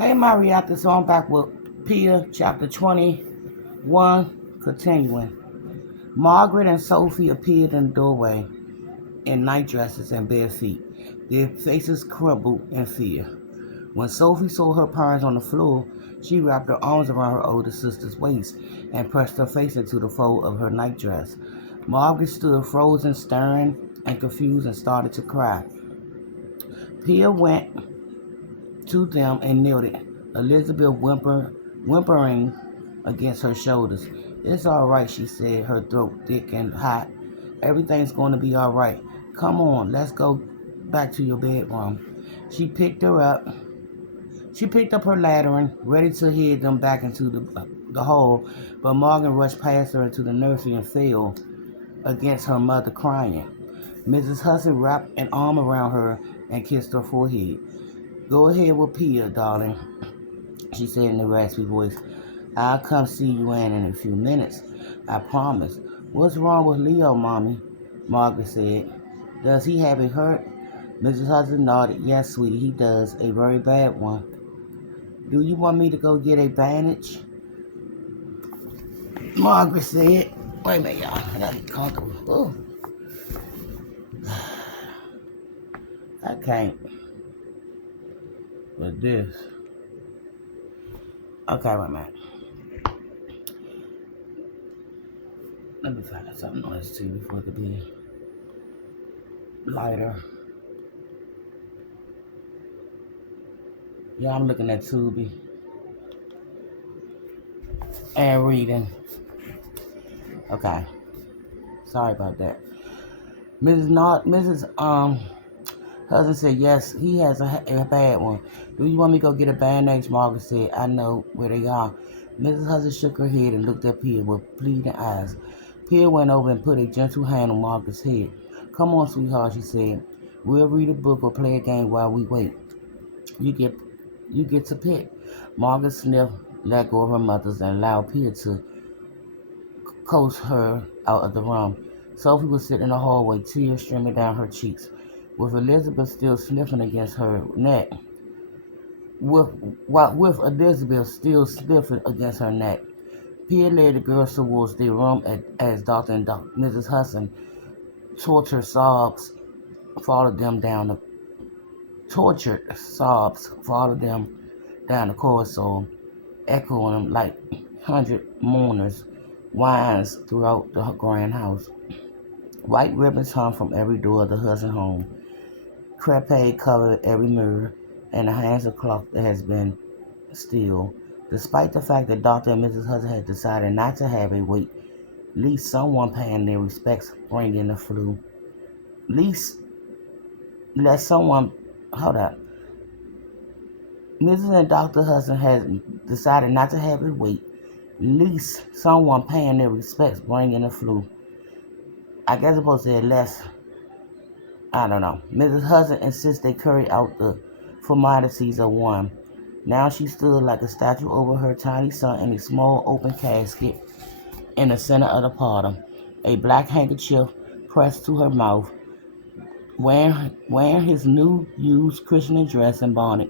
Hey, my reactor, so I'm back with Peter, chapter 21, continuing. Margaret and Sophie appeared in the doorway in night dresses and bare feet, their faces crumpled in fear. When Sophie saw her parents on the floor, she wrapped her arms around her older sister's waist and pressed her face into the fold of her nightdress. Margaret stood frozen, staring and confused, and started to cry. Pia went to them and kneeled, Elizabeth whimpering against her shoulders. "It's all right," she said, her throat thick and hot. "Everything's going to be all right. Come on, let's go back to your bedroom." She picked her up. She picked up her lantern, ready to head them back into the hall, but Morgan rushed past her into the nursery and fell against her mother, crying. Mrs. Hudson wrapped an arm around her and kissed her forehead. "Go ahead with Pia, darling," she said in a raspy voice. "I'll come see you in a few minutes, I promise." "What's wrong with Leo, Mommy?" Margaret said. "Does he have a hurt?" Mrs. Hudson nodded. "Yes, sweetie, he does. A very bad one." "Do you want me to go get a bandage?" Margaret said. Wait a minute, y'all. I gotta get comfortable. Ooh. I can't with this. Okay, wait a minute. Let me find something on this TV before it could be lighter. Yeah, I'm looking at Tubi and reading. Okay. Sorry about that. Mrs. Husband said, "Yes, he has a bad one. Do you want me to go get a bandage?" Margaret said, "I know where they are." Mrs. Hudson shook her head and looked at Pia with pleading eyes. Pia went over and put a gentle hand on Margaret's head. "Come on, sweetheart," she said. "We'll read a book or play a game while we wait. You get you get to pick." Margaret sniffed, let go of her mother's, and allowed Pia to coax her out of the room. Sophie was sitting in the hallway, tears streaming down her cheeks, with Elizabeth still sniffing against her neck. With Elizabeth still sniffing against her neck, Pia led the girls towards their room as Dr. and Mrs. Hudson tortured sobs followed them down the corridor, echoing like 100 mourners' whines throughout the grand house. White ribbons hung from every door of the Hudson home. Crepe covered every mirror, and the hands of clock that has been still. Despite the fact that Dr. and Mrs. Hudson had decided not to have a wake, at least someone paying their respects bringing the flu. At least let someone hold up. Mrs. and Dr. Hudson had decided not to have a wake. At least someone paying their respects bringing the flu. I guess I'm supposed to say less. I don't know. Mrs. Hudson insists they carry out the formalities of one. Now she stood like a statue over her tiny son in a small open casket in the center of the parlor, a black handkerchief pressed to her mouth. Wearing his new used Christian dress and bonnet,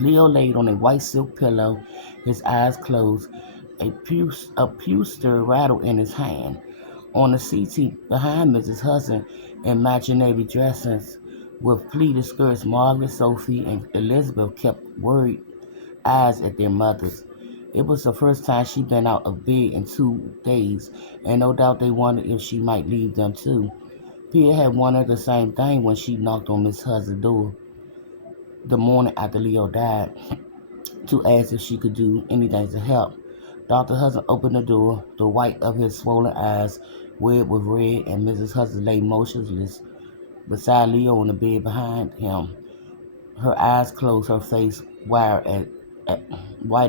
Leo laid on a white silk pillow, his eyes closed, a pewster rattle in his hand. On the seat behind Mrs. Hudson, imaginary dresses with pleated skirts, Margaret, Sophie, and Elizabeth kept worried eyes at their mothers. It was the first time she'd been out of bed in 2 days, and no doubt they wondered if she might leave them too. Pia had wondered the same thing when she knocked on Miss Hudson's door the morning after Leo died to ask if she could do anything to help. Dr. Hudson opened the door, the white of his swollen eyes red with red, and Mrs. Hudson lay motionless beside Leo on the bed behind him. Her eyes closed, her face white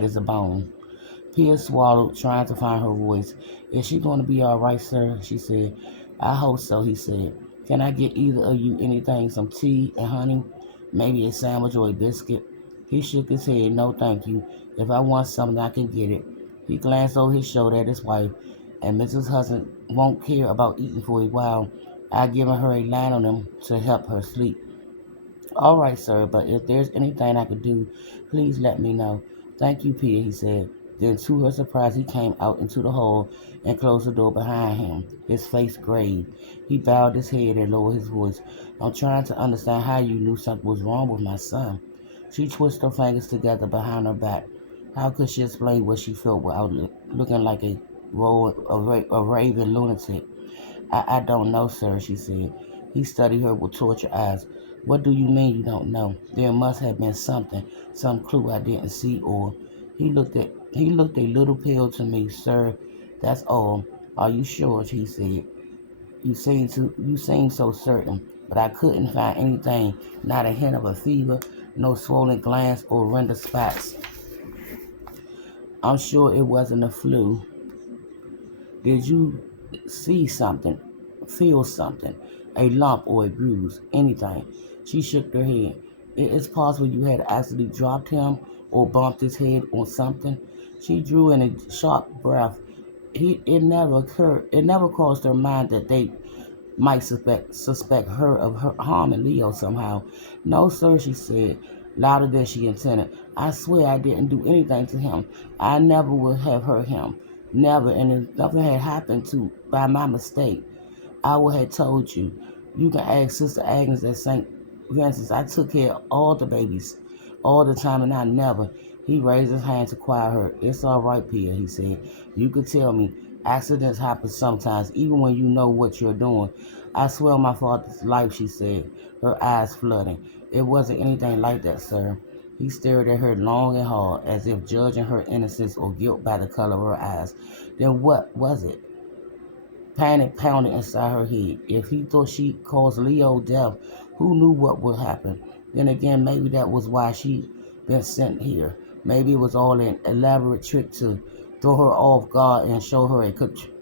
as a bone. Pia swallowed, trying to find her voice. "Is she going to be all right, sir?" she said. "I hope so," he said. "Can I get either of you anything, some tea and honey? Maybe a sandwich or a biscuit?" He shook his head. "No, thank you. If I want something, I can get it." He glanced over his shoulder at his wife, and Mrs. Hudson won't care about eating for a while. I've given her a line on them to help her sleep. All right, sir, but if there's anything I could do, please let me know. Thank you, Pia, he said. Then, to her surprise, he came out into the hall and closed the door behind him, his face grave. He bowed his head and lowered his voice. I'm trying to understand how you knew something was wrong with my son. She twisted her fingers together behind her back. How could she explain what she felt without looking like a raving lunatic? I don't know, sir, she said. He studied her with tortured eyes. What do you mean you don't know? There must have been something, some clue I didn't see, or he looked a little pale to me, sir. That's all. Are you sure? He said. You seem so certain, but I couldn't find anything, not a hint of a fever, no swollen glands or render spots. I'm sure it wasn't a flu. Did you see something, feel something, a lump or a bruise, anything? She shook her head. It is possible you had accidentally dropped him or bumped his head on something. She drew in a sharp breath. It never crossed her mind that they might suspect her of harming Leo somehow. No, sir, she said, louder than she intended. I swear I didn't do anything to him. I never would have hurt him. Never, and if nothing had happened to by my mistake, I would have told you. You can ask Sister Agnes at St. Vincent's. I took care of all the babies all the time, and I never. He raised his hand to quiet her. It's all right, Pia, he said. You could tell me. Accidents happen sometimes, even when you know what you're doing. I swear on my father's life, she said, her eyes flooding. It wasn't anything like that, sir. He stared at her long and hard, as if judging her innocence or guilt by the color of her eyes. Then what was it? Panic pounded inside her head. If he thought she caused Leo death, who knew what would happen? Then again, maybe that was why she'd been sent here. Maybe it was all an elaborate trick to throw her off guard and show her a comfortable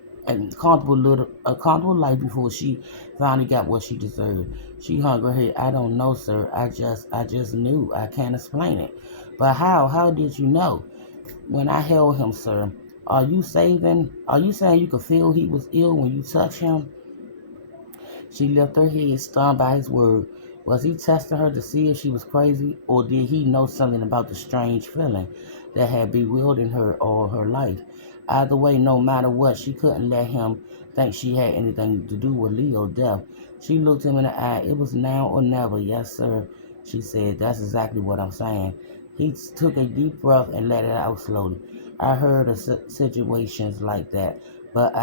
life before she finally got what she deserved. She hung her head. I don't know, sir. I just knew. I can't explain it. But how? How did you know? When I held him, sir. Are you saying you could feel he was ill when you touched him? She lifted her head, stunned by his word. Was he testing her to see if she was crazy, or did he know something about the strange feeling that had bewildered her all her life? Either way, no matter what, she couldn't let him think she had anything to do with Leo's death. She looked him in the eye. It was now or never. Yes, sir, she said. That's exactly what I'm saying. He took a deep breath and let it out slowly. I heard of situations like that, but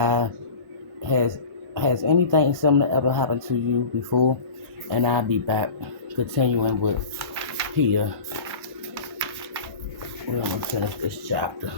has has anything similar ever happened to you before? And I'll be back continuing with Pia. We're gonna finish this chapter.